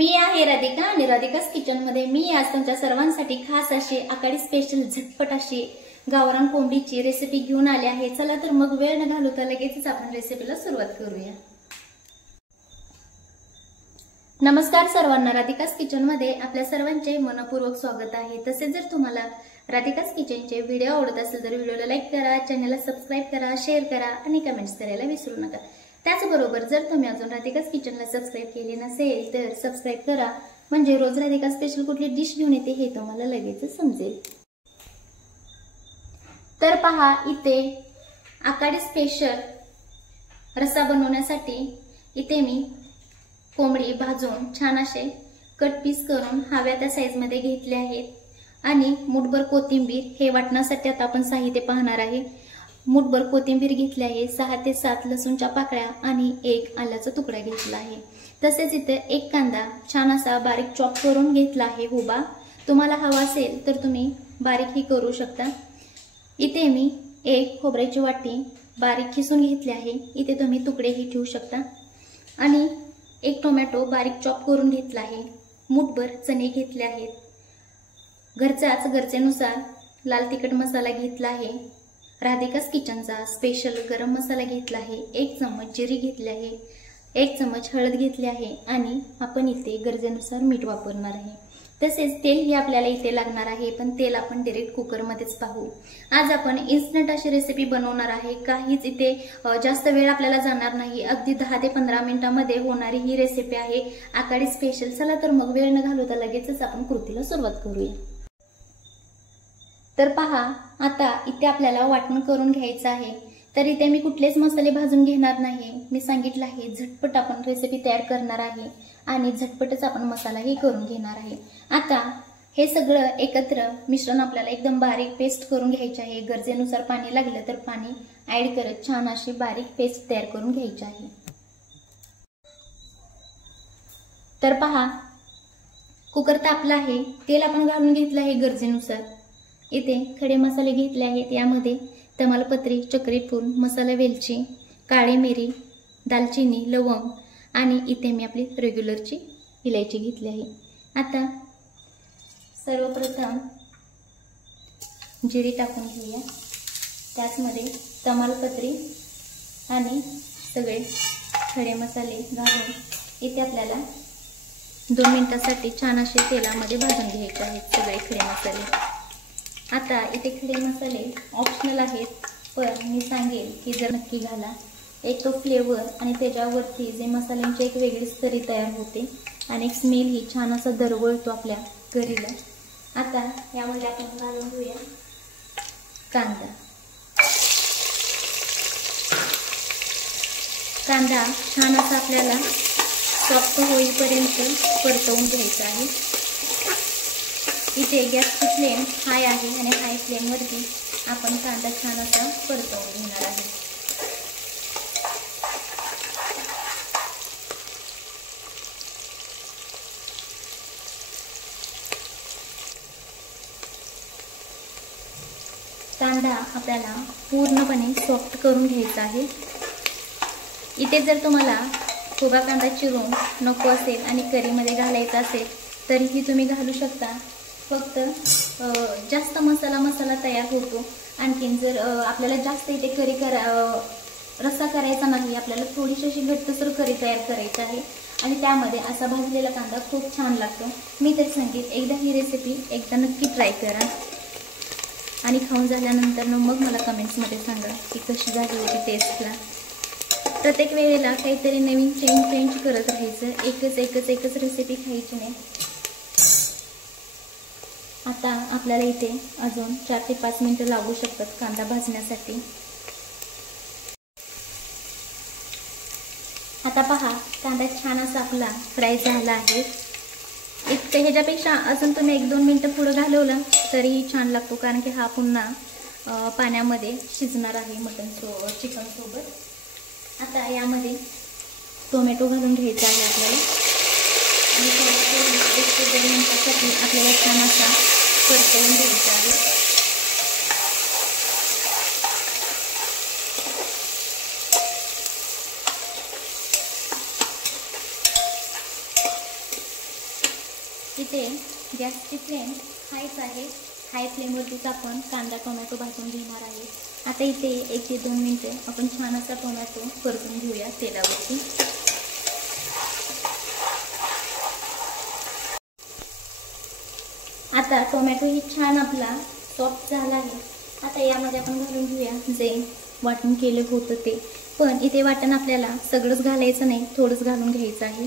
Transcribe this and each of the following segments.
मी आहे राधिका आणि राधिकास किचन मध्ये मी आज तुमच्या सर्वांसाठी खास अशी आकाडी स्पेशल झटपट अशी गावरान कोंबडीची रेसिपी घेऊन आली आहे। चला तर मग वेळ न घालवता लगेचच आपण रेसिपीला सुरुवात करूया। नमस्कार सर्वांना, राधिकास किचन मध्ये आपल्या सर्वांचे मनपूर्वक स्वागत आहे। तसेच जर तुम्हाला राधिकास किचनचे व्हिडिओ आवडत असेल तर व्हिडिओला लाईक करा, चॅनलला सबस्क्राइब करा, शेअर करा आणि कमेंट्स करायला विसरू नका। त्याचबरोबर जर तुम्ही अजून राधिकास किचनला सबस्क्राइब केले नसेल तर सबस्क्राइब करा, म्हणजे रोज राधिका स्पेशल कुठली डिश घेऊन येते हे तुम्हाला लगेच समजेल। तर पहा, इथे आकाडी स्पेशल रस्सा बनवण्यासाठी इथे मी कोंबडी भाजून छान असे कट पीस करून हव्या त्या साइज मध्ये घेतले आहेत आणि मुठभर कोथिंबीर हे वाटण्यासाठी आता आपण साहित्य पाहणार आहे। मुठभर कोथिंबीर घेतली आहे, 6 ते 7 लसूणच्या पाकळ्या आणि 1 आल्याचा तुकडा घेतला आहे। तसेच इथे 1 कांदा छान असा बारीक चॉप करून घेतला आहे उभा। तुम्हाला हवा असेल तर तुम्ही बारीकही करू शकता। इथे मी 1 खोबऱ्याची वाटी बारीक खिसून घेतली आहे, इथे तुम्ही तुकडेही ठेवू शकता। आणि 1 टोमॅटो बारीक चॉप करून घेतला आहे। मुठभर चणे घेतले आहेत। गरजेनुसार लाल तिखट मसाला घेतला आहे। राधिकास किचनचा स्पेशल गरम मसाला घेतला आहे। 1 चम्मच जिरे घेतले आहे, 1 चम्मच हळद घेतली आहे आणि आपण इथे गरजेनुसार मीठ वापरणार आहे। तसेच तेल ही आपल्याला इथे लागणार आहे, पण तेल आपण डायरेक्ट कुकर मध्येच पाहू। आज आपण इन्स्टंट अशी रेसिपी बनवणार आहे। काहीच इथे जास्त वेळ आपल्याला जाणार नाही, अगदी 10 ते 15 मिनिटांमध्ये होणारी ही रेसिपी आहे आकाडी स्पेशल। चला तर मग वेळ न घालवता लगेचच आपण कृतीला सुरुवात करूया। तर पहा, आता इथे आपल्याला वाटण करून घ्यायचं आहे। तर इथे मी कुठलेच मसाले भाजून घेणार नाही, मी सांगितलं आहे झटपट आपण रेसिपी तयार करणार आहे आणि झटपटच आपण मसालाही करून घेणार आहे। आता हे सगळं एकत्र मिश्रण आपल्याला एकदम बारीक पेस्ट करून घ्यायचे आहे। गरजेनुसार पाणी लागलं तर पाणी ऍड करत छान अशी बारीक पेस्ट तयार करून घ्यायची आहे। तर पहा, कुकर तापला आहे, तेल आपण घालून घेतलं आहे गरजेनुसार। इथे खडे मसाले घेतले आहेत, यामध्ये तमालपत्री, चक्रीफूल, मसाला वेलची, काळी मिरी, दालचिनी, लवंग आणि इथे मी आपली रेग्युलरची इलायची घेतली आहे। आता सर्वप्रथम जिरे टाकून घेऊया, त्याचमध्ये तमालपत्री आणि सगळे खडे मसाले घालून इथे आपल्याला 2 मिनिटांसाठी छान असे तेलामध्ये भाजून घ्यायचे आहेत सगळे खडे मसाले। आता इथे खडे मसाले ऑप्शनल आहेत, पण मी सांगेल की जर नक्की घाला। एक तो फ्लेवर आणि त्याच्यावरती जे मसाल्यांची एक वेगळीच तरी तयार होते आणि एक स्मेल ही छान असा दरवळतो आपल्या करीला। आता यामध्ये आपण घालून घेऊया कांदा। कांदा छान असा आपल्याला सॉफ्ट होईपर्यंत परतवून घ्यायचा आहे। इथे गॅसची फ्लेम हाय आहे आणि हाय फ्लेमवरती आपण कांदा छान असा परतवून घेणार आहे। कांदा आपल्याला पूर्णपणे सॉफ्ट करून घ्यायचा आहे। इथे जर तुम्हाला उभा कांदा चिरून नको असेल आणि करीमध्ये घालायचा असेल तरीही तुम्ही घालू शकता। फक्त जास्त मसाला तयार होतो। आणखीन जर आपल्याला जास्त इथे करी रस्सा करायचा नाही, आपल्याला थोडीशी अशी घट्टसर करी तयार करायची आहे आणि त्यामध्ये असा भाजलेला कांदा खूप छान लागतो। मी तर सांगेन एकदा ही रेसिपी एकदा नक्की ट्राय करा आणि खाऊन झाल्यानंतर मग मला कमेंट्समध्ये सांगा की कशी झाली होती टेस्टला। प्रत्येक वेळेला काहीतरी नवीन चेंज करत राहायचं, एकच रेसिपी खायची नाही। आता आपल्याला इथे अजून 4 ते 5 मिनिटं लागू शकतात कांदा भाजण्यासाठी। आता पहा, कांदा छान असा आपला फ्राय झाला आहे। इतकं ह्याच्यापेक्षा अजून तुम्ही 1-2 मिनिटं पुढे घालवलं तरीही छान लागतो, कारण की हा पुन्हा पाण्यामध्ये शिजणार आहे चिकन सोबत। आता यामध्ये टोमॅटो घालून घ्यायचा आहे आपल्याला आणि 1 ते 2 मिनिटांसाठी आपल्याला छान असा परतवून घ्यायचा आहे। इथे गॅसची फ्लेम हायच आहे. हाय फ्लेमवरतीच आपण कांदा टोमॅटो भाजून घेणार आहे. आता इथे 1 ते 2 मिनिटं आपण छान असा टोमॅटो परतून घेऊया तेलावरती. आता टोमॅटो ही छान आपला सॉफ्ट झाला आहे. आता यामध्ये आपण घालून घेऊया जे वाटण केलं होतं ते. पण इथे वाटण आपल्याला सगळंच घालायचं नाही, थोडंच घालून घ्यायचं आहे.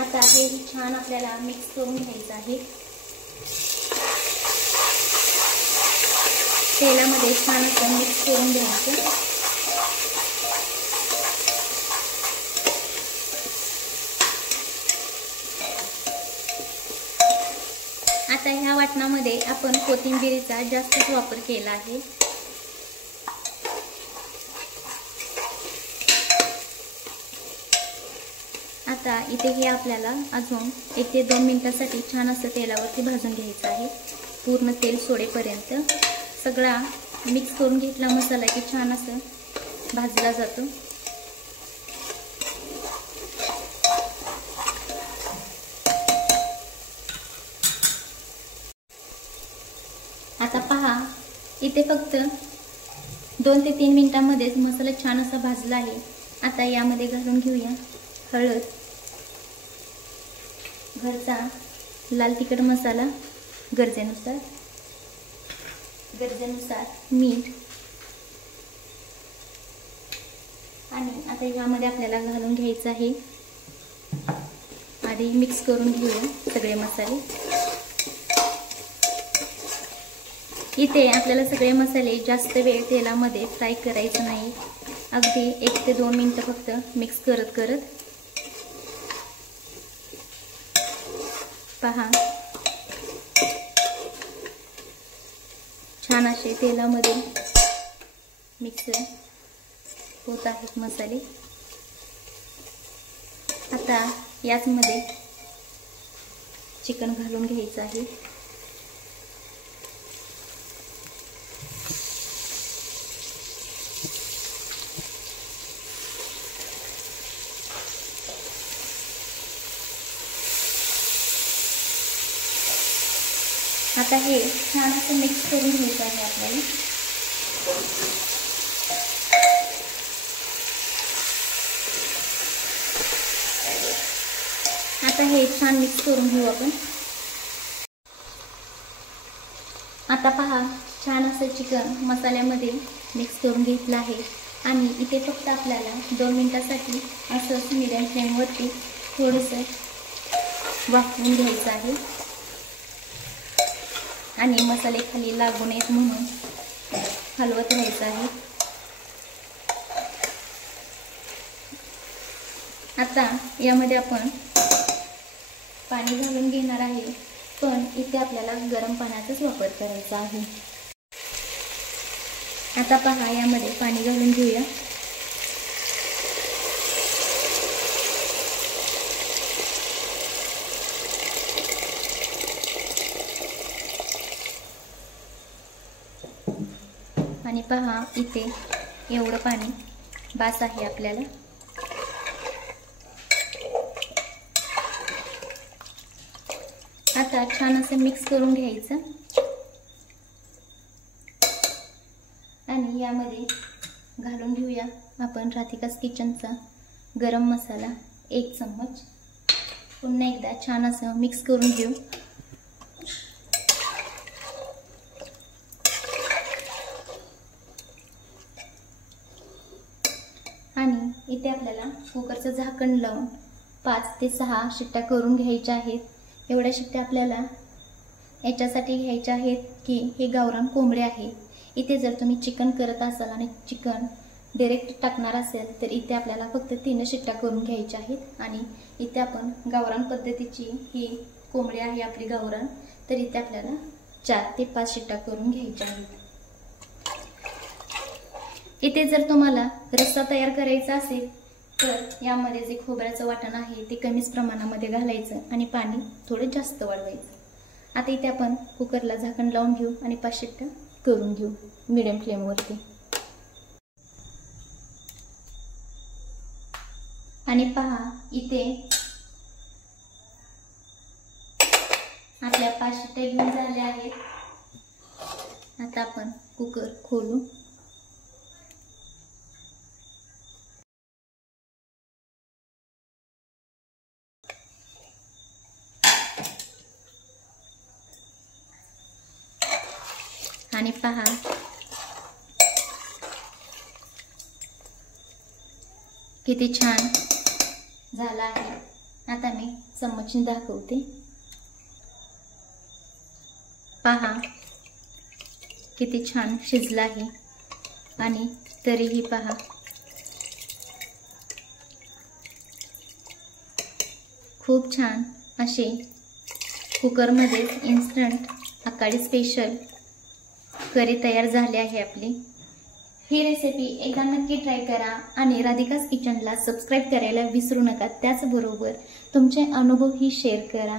आता हे छान आपल्याला मिक्स करून घ्यायचं आहे. तेलामध्ये छान असं मिक्स करून घ्यायचं. आता ह्या वाटणामध्ये आपण कोथिंबीरीचा जास्तच वापर केला आहे. आता इथे हे आपल्याला अजून 1 ते 2 मिनिटांसाठी छान असं तेलावरती भाजून घ्यायचं आहे. पूर्ण तेल सोडेपर्यंत सगळा मिक्स करून घेतला मसाला की छान असं भाजला जातो. आता पहा, इथे फक्त 2 ते 3 मिनिटांमध्येच मसाला छान असा भाजला आहे. आता यामध्ये घालून घेऊया हळद, घरचा लाल तिखट मसाला, गरजेनुसार मीठ. आणि आता यामध्ये आपल्याला घालून घ्यायचं आहे. आधी मिक्स करून घेऊया सगळे मसाले. इथे आपल्याला सगळे मसाले जास्त वेळ तेलामध्ये फ्राय करायचं नाही. अगदी 1 ते 2 मिनिटं फक्त मिक्स करत पहा छान असे तेलामध्ये मिक्स होत आहेत मसाले. आता याचमध्ये चिकन घालून घ्यायचं आहे. आता हे छान असं मिक्स करून घ्यायचं आहे आपल्याला. आता हे छान मिक्स करून घेऊ आपण. आता पहा छान असं चिकन मसाल्यामध्ये मिक्स करून घेतलं आहे. आणि इथे फक्त आपल्याला 2 मिनिटांसाठी असंच मीडियम फ्लेमवरती थोडंसं वाफवून घ्यायचं आहे. आणि मसाले खाली लागू नयेत म्हणून हलवत राहायचं आहे. आता यामध्ये आपण पाणी घालून घेणार आहे. पण इथे आपल्याला गरम पाण्याचाच वापर करायचा आहे. आता पहा यामध्ये पाणी घालून घेऊया. आणि पहा इथे एवढं पाणी बास आहे आपल्याला. आता छान असं मिक्स करून घ्यायचं. आणि यामध्ये घालून घेऊया आपण राधिकास किचनचा गरम मसाला 1 चम्मच. पुन्हा एकदा छान असं मिक्स करून घेऊ. आणि इथे आपल्याला कुकरचं झाकण लावून 5 ते 6 शिट्ट्या करून घ्यायच्या आहेत. एवढ्या शिट्ट्या आपल्याला याच्यासाठी घ्यायच्या आहेत की हे गावरान कोंबडे आहे. इथे जर तुम्ही चिकन करत असाल आणि चिकन डायरेक्ट टाकणार असेल तर इथे आपल्याला फक्त 3 शिट्ट्या करून घ्यायच्या आहेत. आणि इथे आपण गावरान पद्धतीची ही कोंबडी आहे आपली गावरान, तर इथे आपल्याला 4 ते 5 शिट्ट्या करून घ्यायच्या आहेत. इथे जर तुम्हाला रस्सा तयार करायचा असेल तर यामध्ये जे खोबऱ्याचं वाटण आहे ते कमीच प्रमाणामध्ये घालायचं आणि पाणी थोडं जास्त वाढवायचं. आता इथे आपण कुकरला झाकण लावून घेऊ आणि 5 शिट्ट्या करून घेऊ मीडियम फ्लेमवरती. आणि पहा इथे 5 शिट्ट्या घेऊन झाल्या आहेत. आता आपण कुकर खोलू. आणि पहा, किती छान झाला आहे. आता मी चमचने दाखवते. पहा किती छान शिजला आहे. आणि तरीही पहा, खूप छान असे कुकरमध्ये इन्स्टंट आकाडी स्पेशल करी तयार झाली आहे आपली. ही रेसिपी एकदा नक्की ट्राय करा आणि राधिकाज किचनला सबस्क्राईब करायला विसरू नका. त्याचबरोबर तुमचे अनुभवही शेअर करा.